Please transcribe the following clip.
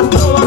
I thought